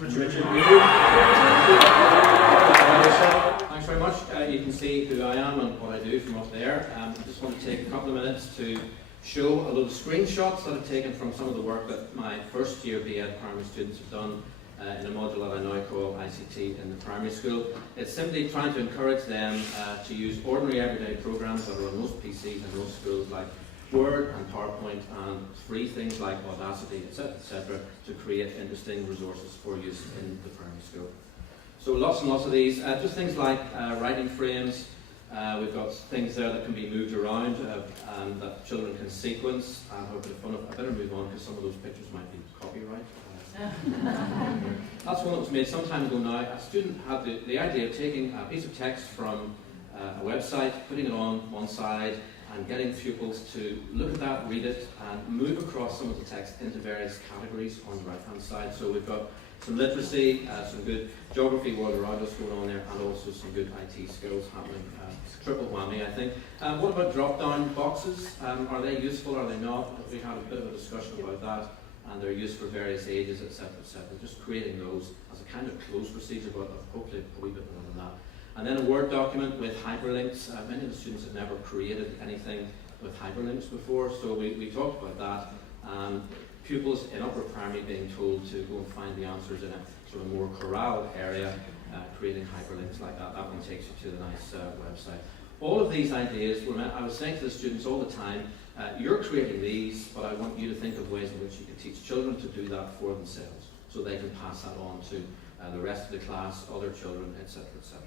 Richard. Thanks very much. You can see who I am and what I do from up there. I just want to take a couple of minutes to show a little screenshots that I've taken from some of the work that my first year BEd primary students have done in a module that I now call ICT in the primary school. It's simply trying to encourage them to use ordinary everyday programs that are on most PCs in most schools, like Word and PowerPoint, and free things like Audacity, etc., to create interesting resources for use in the primary school. So lots and lots of these, just things like writing frames. We've got things there that can be moved around and that children can sequence. And have a bit of fun. I better move on because some of those pictures might be copyright. That's one that was made some time ago now. A student had the idea of taking a piece of text from a website, putting it on one side, and getting pupils to look at that, read it, and move across some of the text into various categories on the right-hand side. So we've got some literacy, some good geography world around us going on there, and also some good IT skills happening. Triple whammy, I think. What about drop-down boxes? Are they useful, are they not? We had a bit of a discussion about that, and they're used for various ages, etc., etc. Just creating those as a kind of closed procedure, but hopefully a wee bit more than that. And then a Word document with hyperlinks. Many of the students have never created anything with hyperlinks before, so we talked about that. Pupils in upper primary being told to go and find the answers in a sort of more corralled area, creating hyperlinks like that. That one takes you to the nice website. All of these ideas were meant, I was saying to the students all the time, you're creating these, but I want you to think of ways in which you can teach children to do that for themselves, so they can pass that on to the rest of the class, other children, etc., etc.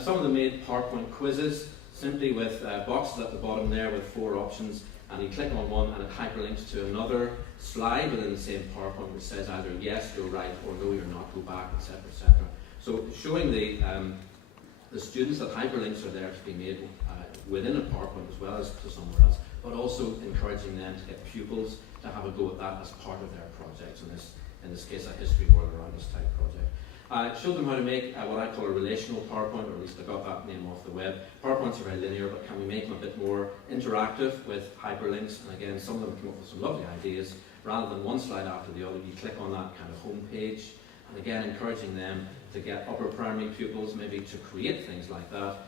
Some of them made PowerPoint quizzes, simply with boxes at the bottom there with 4 options, and you click on one and it hyperlinks to another slide within the same PowerPoint which says either yes, you're right, or no, you're not, go back, etc., etc. So showing the students that hyperlinks are there to be made within a PowerPoint as well as to somewhere else, but also encouraging them to get pupils to have a go at that as part of their projects, in this case a history world around this type project. I showed them how to make what I call a relational PowerPoint, or at least I got that name off the web. PowerPoints are very linear, but can we make them a bit more interactive with hyperlinks? And again, some of them came up with some lovely ideas. Rather than one slide after the other, you click on that kind of home page. And again, encouraging them to get upper primary pupils maybe to create things like that.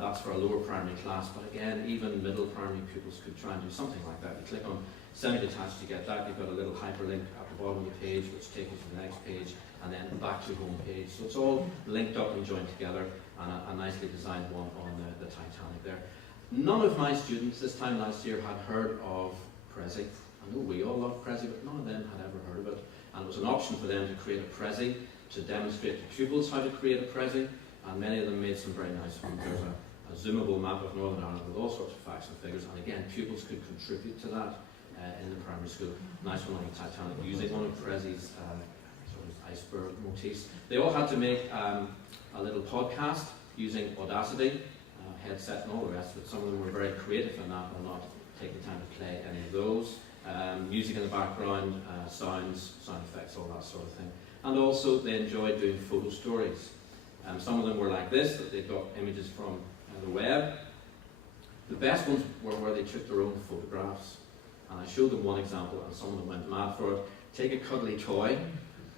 That's for a lower primary class, but again, even middle primary pupils could try and do something like that. You click on semi-detached to get that. You've got a little hyperlink at the bottom of the page, which takes you to the next page, and then back to home page. So it's all linked up and joined together, and a nicely designed one on the Titanic there. None of my students this time last year had heard of Prezi. I know we all love Prezi, but none of them had ever heard of it. And it was an option for them to create a Prezi, to demonstrate to pupils how to create a Prezi, and many of them made some very nice ones. There's a zoomable map of Northern Ireland with all sorts of facts and figures, and again, pupils could contribute to that in the primary school. Nice one on the Titanic, using one of Prezi's iceberg motifs. They all had to make a little podcast using Audacity, headset and all the rest of it. Some of them were very creative in that, will not take the time to play any of those. Music in the background, sounds, sound effects, all that sort of thing. And also they enjoyed doing photo stories. Some of them were like this, that they got images from the web. The best ones were where they took their own photographs. And I showed them one example, and some of them went mad for it. Take a cuddly toy,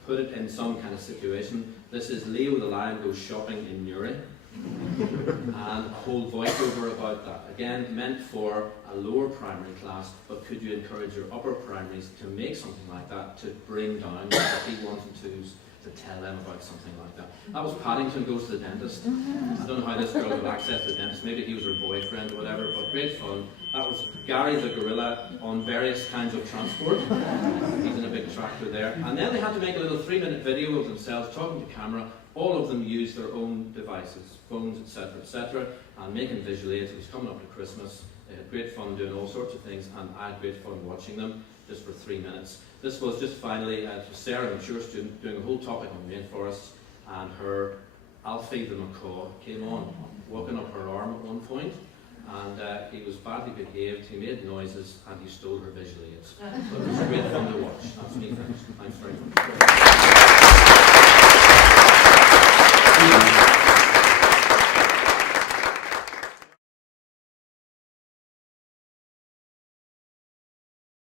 put it in some kind of situation. This is Leo the lion goes shopping in Newry, and hold voiceover about that. Again, meant for a lower primary class, but could you encourage your upper primaries to make something like that, to bring down the P1s and 2s, to tell them about something like that. That was Paddington Goes to the Dentist. I don't know how this girl would access the dentist, maybe he was her boyfriend or whatever, but great fun. That was Gary the gorilla on various kinds of transport. He's in a big tractor there. And then they had to make a little 3-minute video of themselves talking to camera. All of them used their own devices, phones, etc., etc., and making visual aids. It was coming up to Christmas. They had great fun doing all sorts of things, and I had great fun watching them just for 3 minutes. This was just finally Sarah, a mature student, doing a whole topic on rainforests, and her Alfie the macaw came on, walking up her arm at one point, and he was badly behaved, he made noises, and he stole her visual aids. But it was great fun to watch. That's me finished. Thanks very much.